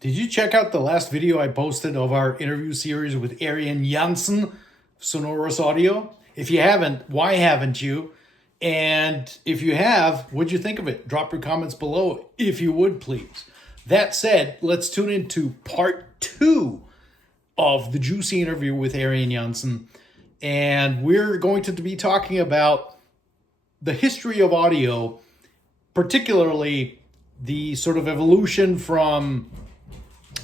Did you check out the last video I posted of our interview series with Arian Jansen, SonoruS Audio? If you haven't, why haven't you? And if you have, what'd you think of it? Drop your comments below if you would, please. That said, let's tune into part 2 of the juicy interview with Arian Jansen. And we're going to be talking about the history of audio, particularly the sort of evolution from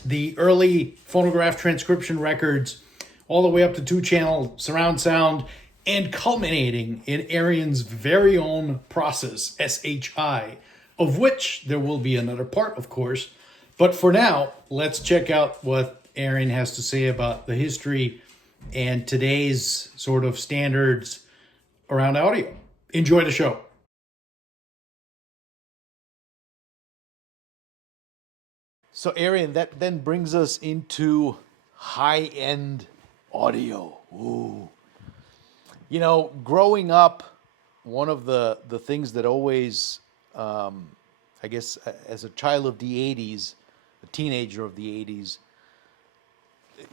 the early phonograph transcription records all the way up to 2-channel surround sound and culminating in Arian's very own process, SHI, of which there will be another part, of course. But for now, let's check out what Arian has to say about the history and today's sort of standards around audio. Enjoy the show. So, Arian, that then brings us into high-end audio. Ooh. You know, growing up, one of the things that always, I guess, as a child of the 80s, a teenager of the 80s,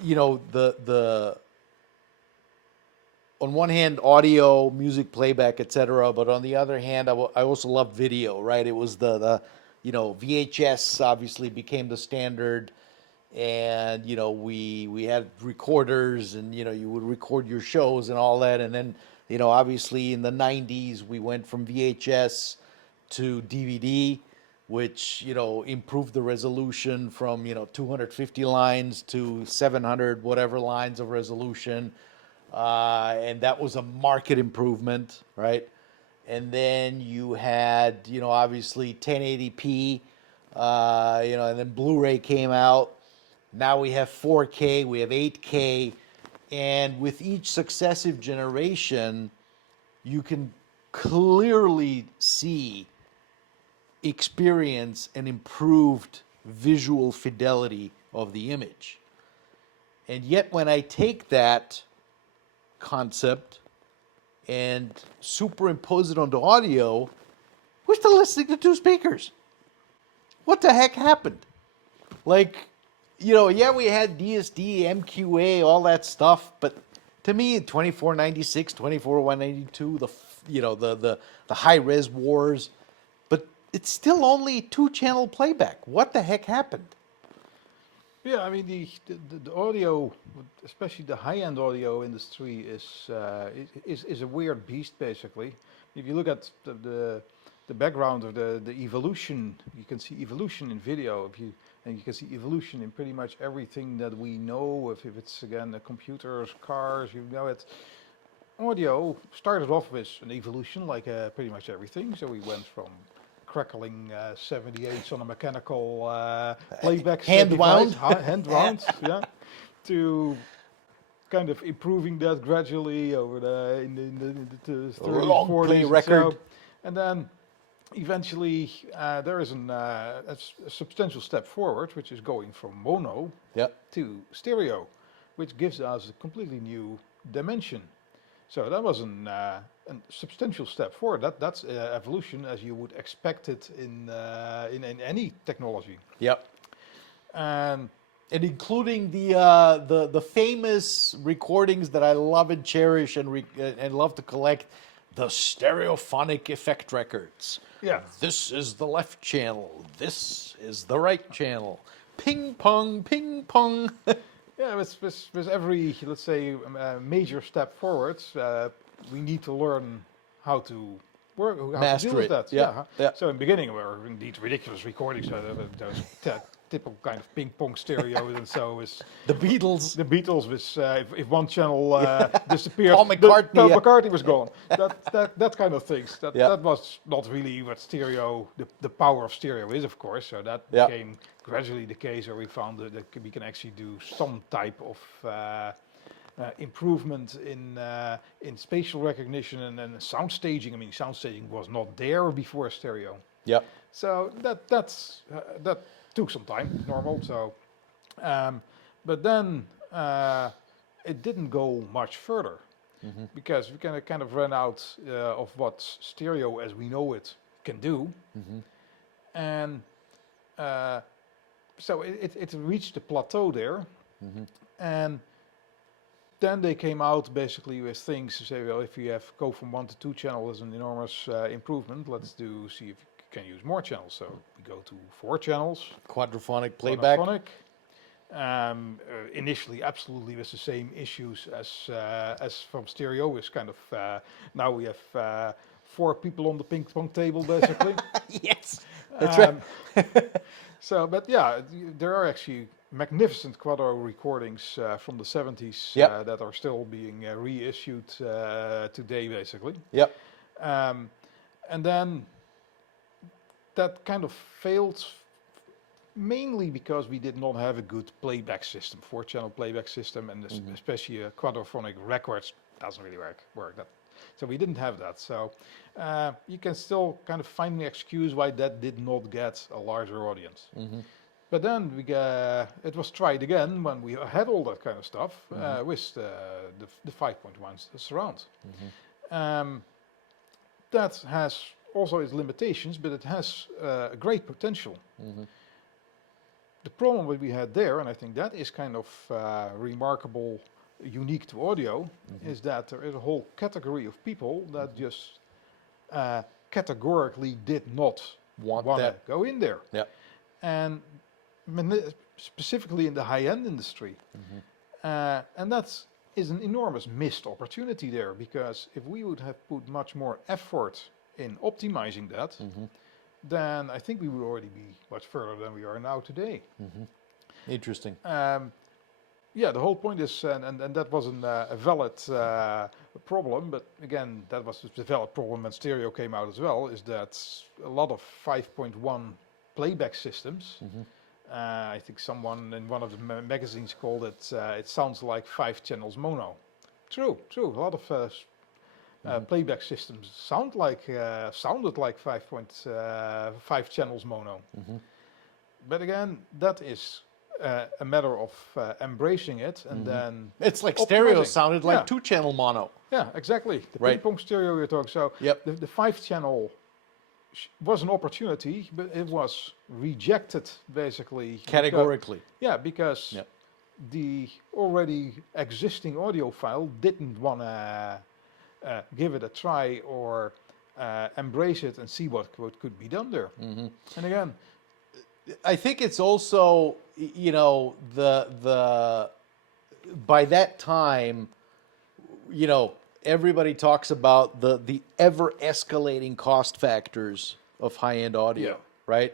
you know, the on one hand, audio, music playback, etc., but on the other hand, I also loved video, right? It was the VHS obviously became the standard, and we had recorders, and you would record your shows and all that, and then obviously in the 90s we went from VHS to DVD, which improved the resolution from 250 lines to 700 whatever lines of resolution, and that was a market improvement, right? And then you had, obviously 1080p, and then Blu-ray came out. Now we have 4K, we have 8K, and with each successive generation, you can clearly see, experience, an improved visual fidelity of the image. And yet when I take that concept and superimpose it onto audio, we're still listening to two speakers. What the heck happened? Like, yeah, we had DSD, MQA, all that stuff, but to me, 2496, 24192, the high res wars, but it's still only 2-channel playback. What the heck happened? Yeah, I mean the audio, especially the high-end audio industry, is a weird beast basically. If you look at the background of the evolution, you can see evolution in video. And you can see evolution in pretty much everything that we know. If it's again the computers, cars, it. Audio started off with an evolution like pretty much everything. So we went from crackling 78s on a mechanical playback hand wound, yeah, to kind of improving that gradually over in the 30s, long 40s, play record, and then eventually there is a substantial step forward, which is going from mono to stereo, which gives us a completely new dimension. So that was a substantial step forward. That's evolution as you would expect it in any technology. Yep. And including the famous recordings that I love and cherish and love to collect, the stereophonic effect records. Yeah. This is the left channel. This is the right channel. Ping pong, ping pong. Yeah, with every, let's say, major step forwards, we need to learn how to work, how to deal with that. Yeah. So in the beginning, there were indeed ridiculous recordings, those typical kind of ping pong stereos, and so is the Beatles. The Beatles was if one channel disappeared, Paul McCartney, Paul McCartney was gone. That kind of things. That was not really what stereo, the power of stereo is, of course. So that became gradually the case, where we found that we can actually do some type of improvement in spatial recognition and sound staging. I mean, sound staging was not there before stereo. Yep. So that took some time, normal. So, but then it didn't go much further, because we kind of ran out of what stereo as we know it can do, and so it reached a plateau there, and then they came out basically with things to say, well, if you have go from 1 to 2 channels is an enormous improvement. Let's see if you can use more channels. So we go to 4 channels. Quadrophonic playback. Quadrophonic. Initially, absolutely, with the same issues as from stereo. Is kind of now we have 4 people on the ping pong table, basically. Yes, that's right. So, but yeah, there are actually magnificent Quadro recordings from the 70s Yep. that are still being reissued today, basically. Yep. And then that kind of failed mainly because we did not have a good playback system, 4-channel playback system, and especially a quadraphonic records doesn't really work. So we didn't have that. So you can still kind of find an excuse why that did not get a larger audience. But then it was tried again when we had all that kind of stuff with the 5.1 surround. That has also its limitations, but it has a great potential. The problem that we had there, and I think that is kind of remarkable, unique to audio, is that there is a whole category of people that just categorically did not want to go in there. Yep. And specifically in the high-end industry. And that is an enormous missed opportunity there, because if we would have put much more effort in optimizing that, then I think we would already be much further than we are now today. Interesting. Yeah, the whole point is, and that wasn't a valid problem, but again, that was the valid problem when stereo came out as well, is that a lot of 5.1 playback systems, I think someone in one of the magazines called it, it sounds like 5 channels mono. True. A lot of playback systems sounded like 5.5 channels mono. But again, that is a matter of embracing it, and then it's like stereo optimizing. sounded like 2-channel mono. Yeah, exactly. The Right. ping pong stereo you're talking. So the 5-channel was an opportunity, but it was rejected basically Categorically. because the already existing audiophile didn't want to give it a try or embrace it and see what could be done there. And again, I think it's also, you know, the by that time, you know, everybody talks about the ever escalating cost factors of high-end audio, right?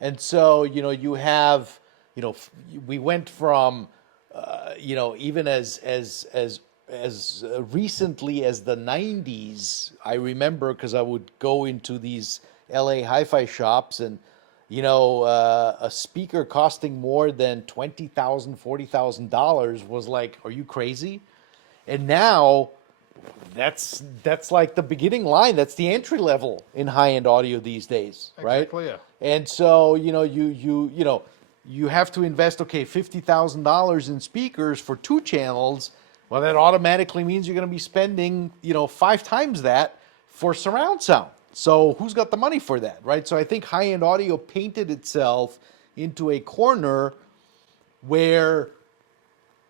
And so, you know, you have, you know, we went from, you know, even as recently as the 90s, I remember, because I would go into these LA hi-fi shops, and you know, a speaker costing more than $20,000, $40,000 was like, are you crazy? And now that's like the beginning line. That's the entry level in high-end audio these days, right? exactly, yeah. And so, you know, you have to invest, okay, $50,000 in speakers for 2 channels. Well, that automatically means you're going to be spending, you know, 5 times that for surround sound. So who's got the money for that, right? So I think high-end audio painted itself into a corner where,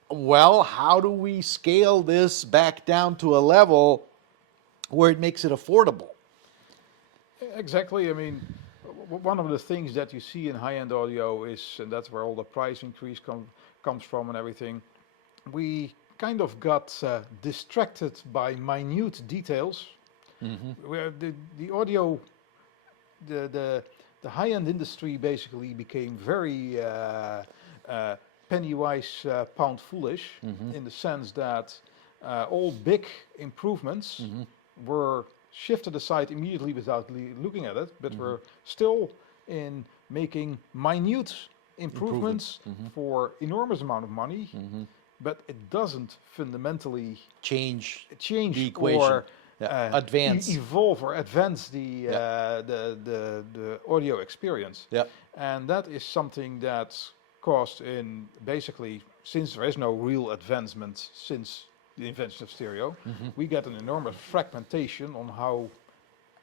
well, how do we scale this back down to a level where it makes it affordable? Exactly. I mean, one of the things that you see in high-end audio is, and that's where all the price increase comes from and everything, we kind of got distracted by minute details. Where the audio, the high-end industry basically became very penny wise, pound foolish, in the sense that all big improvements were shifted aside immediately without looking at it, but we're still in making minute improvements for enormous amount of money, but it doesn't fundamentally Change the equation. or advance. evolve or advance the audio experience. And that is something that's caused in basically, since there is no real advancement since the invention of stereo, we get an enormous fragmentation on how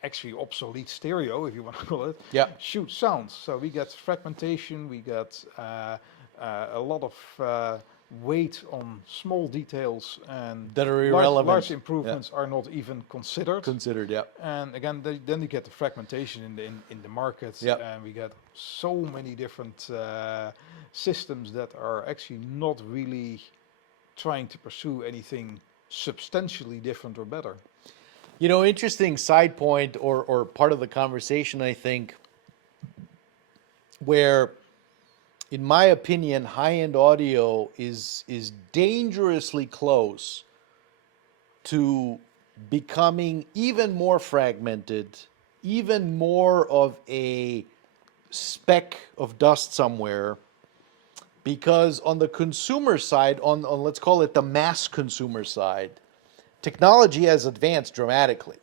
actually obsolete stereo, if you want to call it, Yeah. shoots sounds. So we get fragmentation, we get a lot of weight on small details, and That are irrelevant. large improvements are not even considered. Considered, yeah. And again, then you get the fragmentation in the market, Yep. and we get so many different systems that are actually not really trying to pursue anything substantially different or better. You know, interesting side point or part of the conversation, I think, where, in my opinion, high-end audio is dangerously close to becoming even more fragmented, even more of a speck of dust somewhere. Because on the consumer side, on let's call it the mass consumer side, technology has advanced dramatically.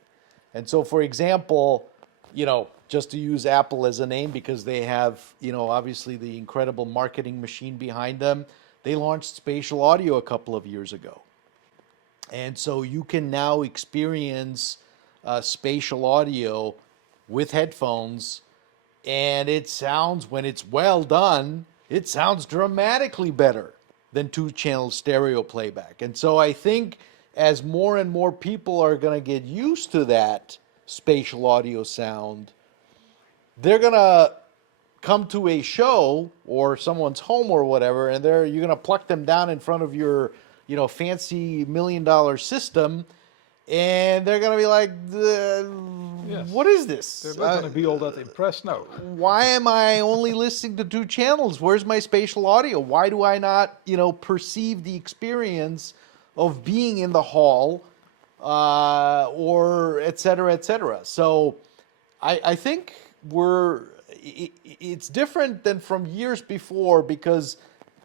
And so, for example, you know, just to use Apple as a name because they have, you know, obviously the incredible marketing machine behind them, they launched spatial audio a couple of years ago. And so you can now experience spatial audio with headphones, and it sounds, when it's well done, it sounds dramatically better than two-channel stereo playback. And so I think as more and more people are going to get used to that spatial audio sound, they're going to come to a show or someone's home or whatever, and you're going to pluck them down in front of your, you know, fancy $1 million system, and they're going to be like, Yes. what is this? They're not going to be all that impressed now. Why am I only listening to two channels? Where's my spatial audio? Why do I not, you know, perceive the experience of being in the hall, or et cetera, et cetera? So I think it's different than from years before, because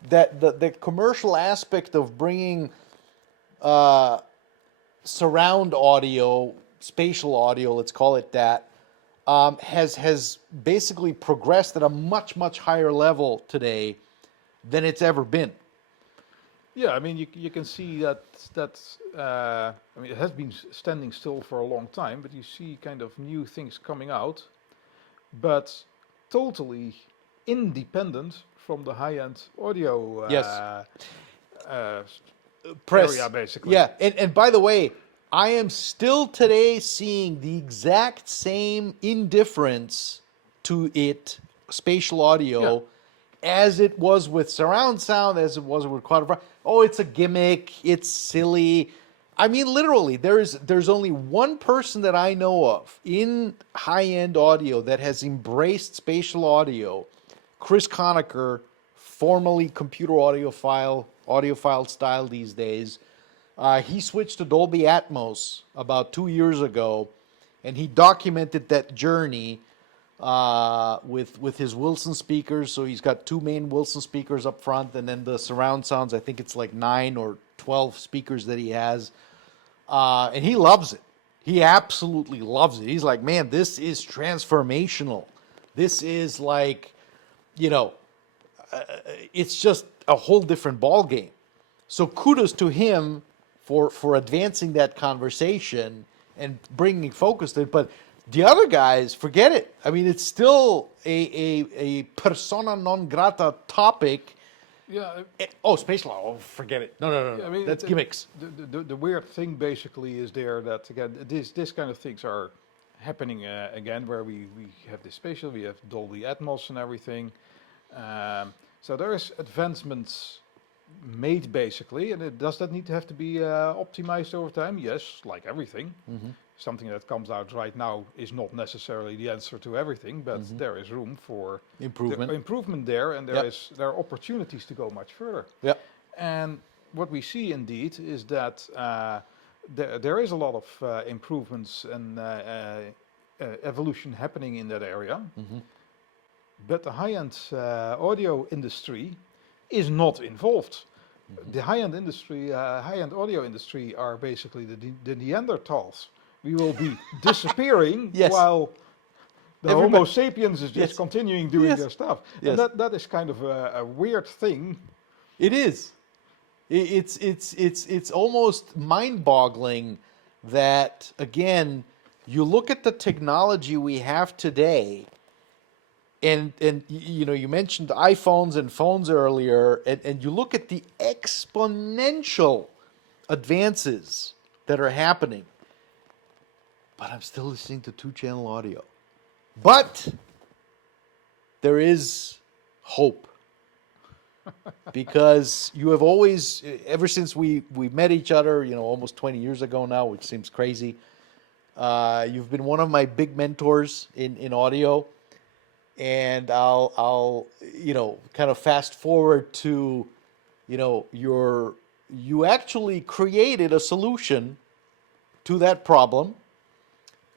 the commercial aspect of bringing surround audio, spatial audio, let's call it that, has basically progressed at a much higher level today than it's ever been. Yeah, I mean, you can see that I mean, it has been standing still for a long time, but you see kind of new things coming out, but totally independent from the high-end audio Yes. Press, area, basically. Yeah, and by the way, I am still today seeing the exact same indifference to it, spatial audio, as it was with surround sound, as it was with quadrophonic. Oh, it's a gimmick. It's silly. I mean, literally, there's only one person that I know of in high-end audio that has embraced spatial audio, Chris Conacher, formerly computer audiophile style these days. He switched to Dolby Atmos about 2 years ago, and he documented that journey with his Wilson speakers. So he's got two main Wilson speakers up front, and then the surround sounds. I think it's like 9 or 12 speakers that he has, and he loves it. He absolutely loves it. He's like, man, this is transformational. This is like, you know, it's just a whole different ball game. So kudos to him for advancing that conversation and bringing focus to it. But the other guys, forget it. I mean, it's still a persona non grata topic. Yeah. Spatial. Oh, forget it. No. Yeah, I mean, that's gimmicks. The weird thing basically is there that, again, this kind of things are happening again, where we have this spatial, we have Dolby Atmos and everything. So there is advancements made basically, and does that need to have to be optimized over time? Yes, like everything. Mm-hmm. Something that comes out right now is not necessarily the answer to everything, but there is room for improvement there, and there are opportunities to go much further. Yeah. And what we see indeed is that there is a lot of improvements and evolution happening in that area. Mm-hmm. But the high-end audio industry is not involved. Mm-hmm. The high-end industry, high-end audio industry, are basically the Neanderthals. We will be disappearing while the Homo sapiens is just continuing doing their stuff. Yes. And that is kind of a weird thing. It is. It's almost mind-boggling that, again, you look at the technology we have today, and you know, you mentioned iPhones and phones earlier, and you look at the exponential advances that are happening, but I'm still listening to two-channel audio. But there is hope, because you have always, ever since we met each other, you know, almost 20 years ago now, which seems crazy, you've been one of my big mentors in audio. And I'll you know, kind of fast forward to, you know, you actually created a solution to that problem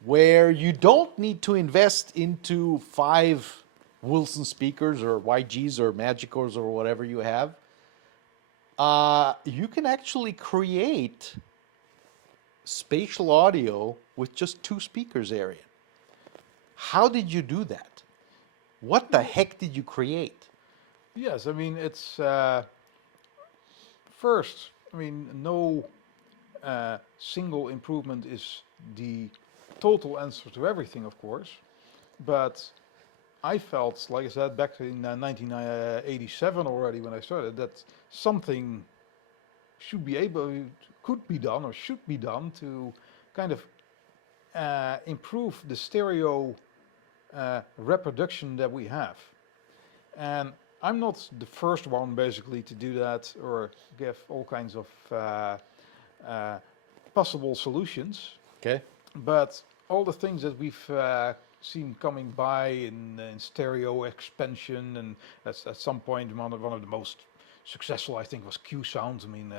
where you don't need to invest into 5 Wilson speakers or YGs or Magicors or whatever you have. You can actually create spatial audio with just 2 speakers, Arian. How did you do that? What the heck did you create? Yes, I mean, it's first, I mean, no single improvement is the total answer to everything, of course, but I felt, like I said, back in 1987 already when I started, that something should be able, could be done or should be done to kind of improve the stereo reproduction that we have. And I'm not the first one basically to do that or give all kinds of possible solutions, Okay. but all the things that we've seen coming by in stereo expansion, and at some point one of the most successful, I think, was Q Sound. I mean,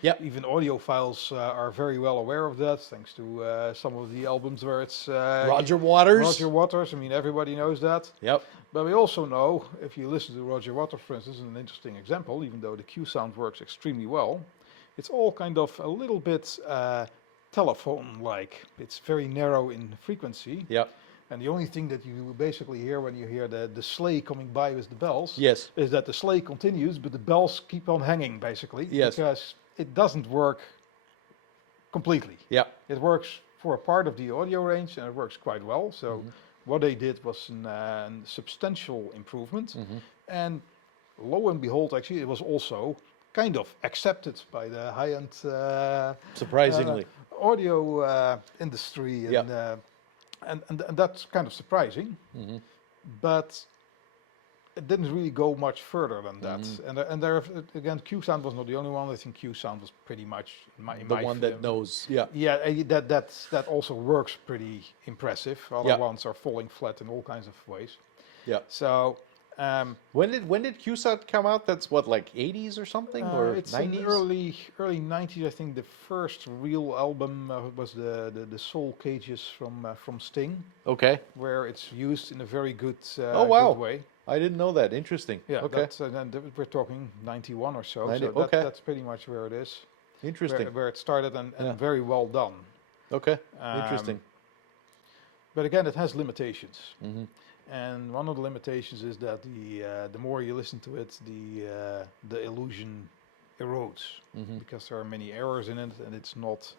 Yep. even audiophiles are very well aware of that, thanks to some of the albums where it's Roger Waters. Roger Waters. I mean, everybody knows that. Yep. But we also know, if you listen to Roger Waters, for instance, an interesting example, even though the Q sound works extremely well, it's all kind of a little bit telephone-like. It's very narrow in frequency. Yep. And the only thing that you basically hear when you hear the sleigh coming by with the bells, Yes. is that the sleigh continues, but the bells keep on hanging, basically. Yes. Because it doesn't work completely. Yep. It works for a part of the audio range, and it works quite well. So what they did was a substantial improvement. And lo and behold, actually, it was also kind of accepted by the high-end Surprisingly. audio industry. And, Yeah. and that's kind of surprising. But it didn't really go much further than that. And there, again, Q Sound was not the only one. I think Q Sound was pretty much in The my one that knows. Yeah. Yeah, that also works pretty impressive. Other Yeah. ones are falling flat in all kinds of ways. Yeah. So When did QSAT come out? That's what, like 80s or something, or it's 90s? in early 90s. I think the first real album was the Soul Cages from Sting, Okay. where it's used in a very good Oh, wow. good way. I didn't know that. Interesting. Yeah, Okay. that's, and we're talking 91 or so. 90 So okay. that's pretty much where it is. Interesting. Where it started, and Yeah. very well done. Okay. Interesting. But again, it has limitations. And one of the limitations is that the more you listen to it, the illusion erodes, because there are many errors in it, and it's not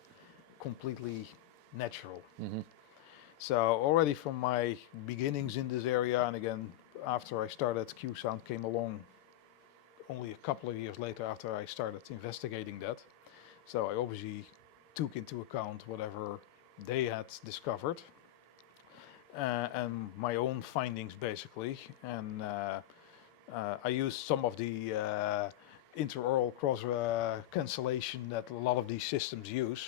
completely natural. So already from my beginnings in this area, and again after I started, Q Sound came along only a couple of years later after I started investigating that. So I obviously took into account whatever they had discovered. And my own findings, basically, and I used some of the interaural cross cancellation that a lot of these systems use.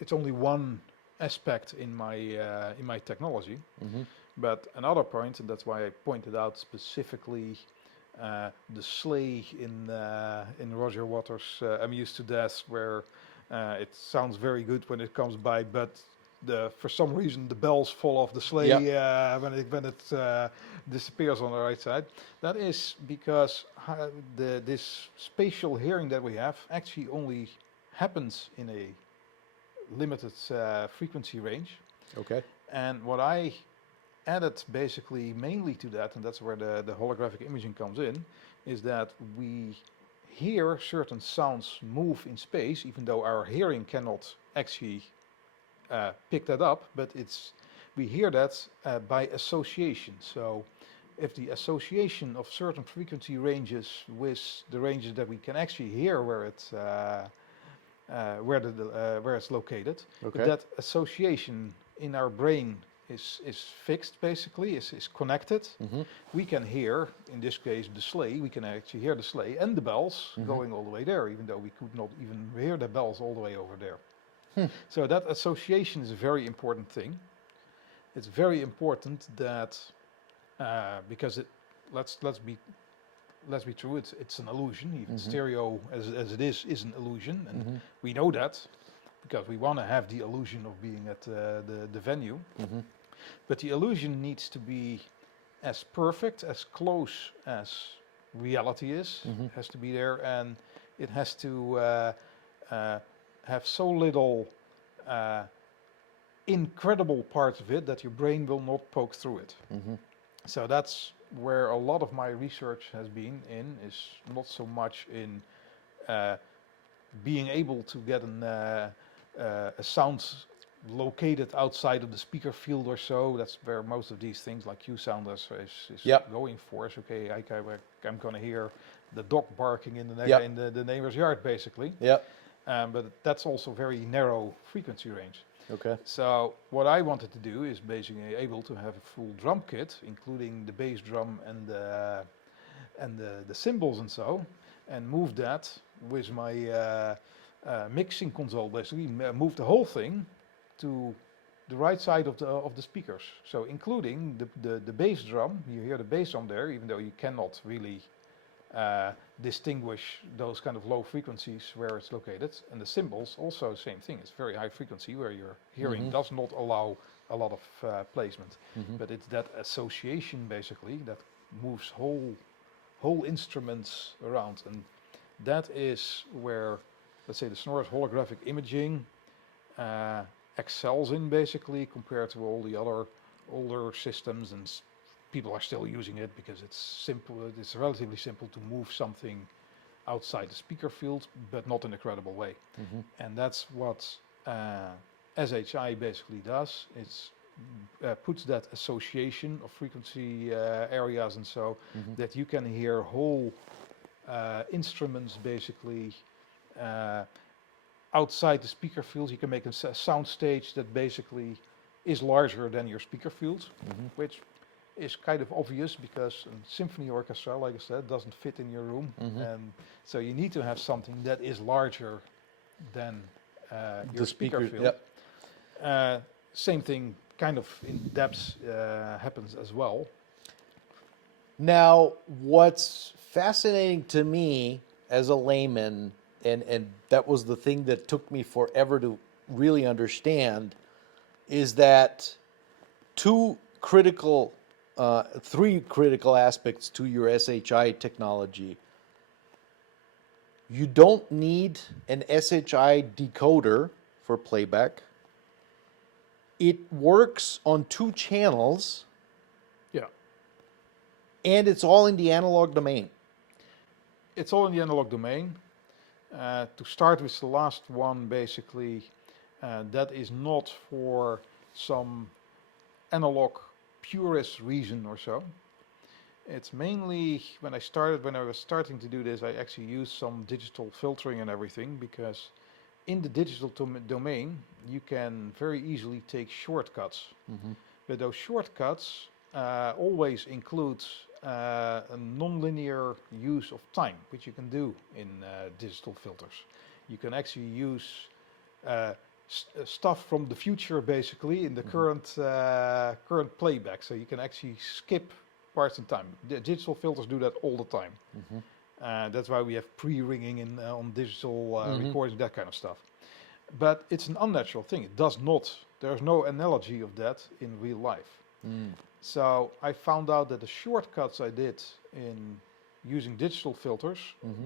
It's only one aspect in my technology, but another point, and that's why I pointed out specifically the sleigh in Roger Waters' "I'm Used to Death," where it sounds very good when it comes by, but for some reason the bells fall off the sleigh when it disappears on the right side. That is because this spatial hearing that we have actually only happens in a limited frequency range. Okay. And what I added basically mainly to that, and that's where the holographic imaging comes in, is that we hear certain sounds move in space, even though our hearing cannot actually pick that up, but we hear that by association. So if the association of certain frequency ranges with the ranges that we can actually hear where it's located, if Okay. that association in our brain is fixed, basically is connected, we can hear, in this case, the sleigh. We can actually hear the sleigh and the bells going all the way there, even though we could not even hear the bells all the way over there. So that association is a very important thing. It's very important that because let's be true, it's an illusion. Even stereo as it is an illusion, and we know that because we want to have the illusion of being at the venue. But the illusion needs to be as perfect, as close as reality is. It has to be there, and it has to have so little incredible parts of it that your brain will not poke through it. So that's where a lot of my research has been in, is not so much in being able to get a sound located outside of the speaker field or so. That's where most of these things like Q-Sound is Yep. going for. Is okay, I'm going to hear the dog barking in Yep. in the neighbor's yard, basically. Yep. But that's also very narrow frequency range. Okay. So what I wanted to do is basically able to have a full drum kit, including the bass drum and the cymbals and so, and move that with my mixing console. Basically, move the whole thing to the right side of the speakers. So including the bass drum. You hear the bass drum there, even though you cannot really distinguish those kind of low frequencies where it's located. And the cymbals, also same thing. It's very high frequency where your hearing does not allow a lot of placement. But it's that association basically that moves whole instruments around. And that is where, let's say, the SonoruS Holographic Imaging excels in, basically, compared to all the other older systems, and people are still using it because it's simple. It's relatively simple to move something outside the speaker field, but not in a credible way. And that's what SHI basically does. It's puts that association of frequency areas and so that you can hear whole instruments basically outside the speaker fields. You can make a sound stage that basically is larger than your speaker fields, which is kind of obvious because a symphony orchestra, like I said, doesn't fit in your room. And so you need to have something that is larger than your speaker field. Yep. Same thing kind of in depth happens as well. Now, what's fascinating to me as a layman, and that was the thing that took me forever to really understand, is that three critical aspects to your SHI technology. You don't need an SHI decoder for playback. It works on 2 channels, Yeah, and it's all in the analog domain. it's all in the analog domain. To start with the last one, basically, that is not for some analog purist reason or so. It's mainly when I was starting to do this, I actually used some digital filtering and everything, because in the digital domain you can very easily take shortcuts. But those shortcuts always include a non-linear use of time, which you can do in digital filters. You can actually use stuff from the future, basically, in the current playback. So you can actually skip parts in time. The digital filters do that all the time. That's why we have pre-ringing in on digital recordings, that kind of stuff. But it's an unnatural thing. It does not. There's no analogy of that in real life. So I found out that the shortcuts I did in using digital filters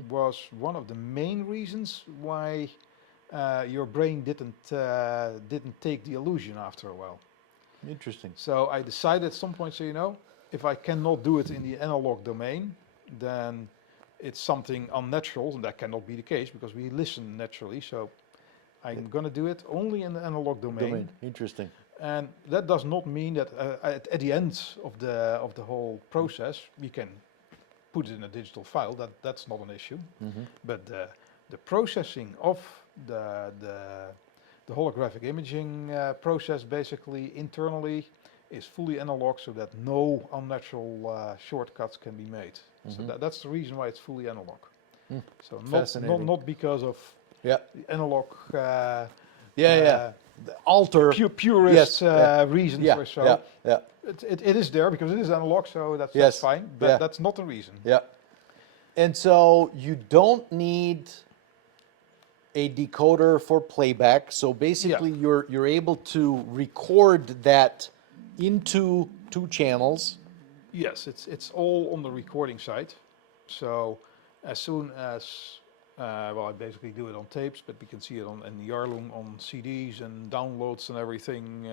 was one of the main reasons why your brain didn't take the illusion after a while. Interesting. So I decided at some point, so if I cannot do it in the analog domain, then it's something unnatural, and that cannot be the case because we listen naturally. So I'm going to do it only in the analog domain. Interesting. And that does not mean that at the end of the whole process, you can put it in a digital file. That's not an issue. But the processing of the holographic imaging process, basically internally, is fully analog, so that no unnatural shortcuts can be made. So that's the reason why it's fully analog. So not because of Yeah. the analog. The alter. Purist reasons Yeah. or so. Yeah. It is there because it is analog, so that's Yes. fine. But that's not the reason. Yeah. And so you don't need a decoder for playback. So basically, you're able to record that into 2 channels. Yes, it's all on the recording side. So as soon as I basically do it on tapes, but we can see it in the Yarloom on CDs and downloads and everything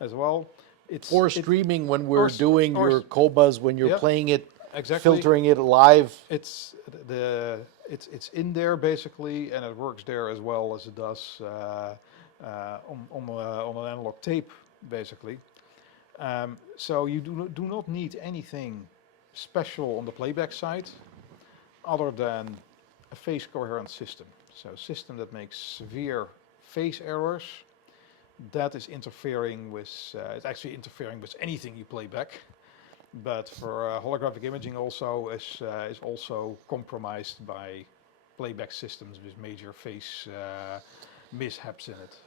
as well. Or streaming when we're doing your Cobas, when you're Yep, playing it, exactly. filtering it live. It's in there basically, and it works there as well as it does on an analog tape, basically. So you do not need anything special on the playback side, other than a phase coherent system. So a system that makes severe phase errors. That is interfering with, it's actually interfering with anything you play back. But for holographic imaging also is also compromised by playback systems with major phase mishaps in it.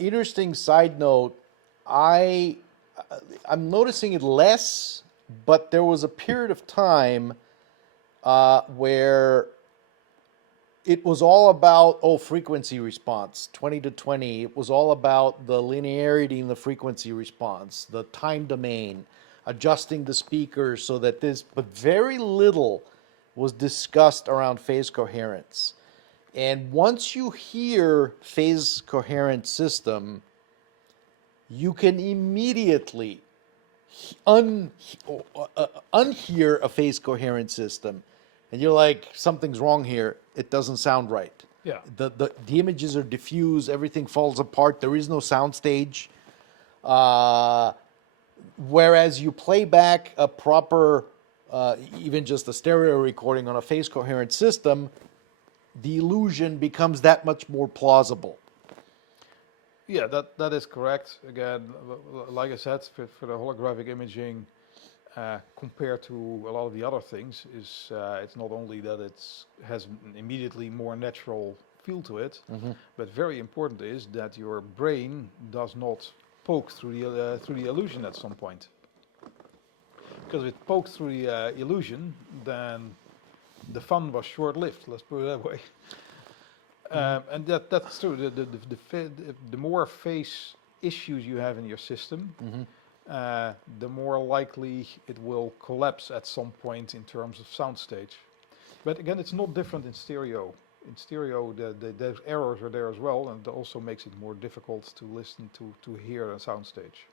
Interesting side note, I'm noticing it less, but there was a period of time where it was all about frequency response, 20 to 20. It was all about the linearity in the frequency response, the time domain, adjusting the speakers so that but very little was discussed around phase coherence. And once you hear phase coherent system, you can immediately unhear a phase coherent system. And you're like, something's wrong here. It doesn't sound right. Yeah. The images are diffuse. Everything falls apart. There is no sound stage. Whereas you play back a proper, even just a stereo recording on a phase coherent system, the illusion becomes that much more plausible. Yeah, that is correct. Again, like I said, for the holographic imaging, compared to a lot of the other things, it's not only that it has an immediately more natural feel to it, but very important is that your brain does not poke through the illusion at some point. Because if it poked through the illusion, then the fun was short-lived. Let's put it that way. And that's true. The more phase issues you have in your system, the more likely it will collapse at some point in terms of soundstage. But again, it's not different in stereo. In stereo, those errors are there as well, and it also makes it more difficult to listen to hear a soundstage.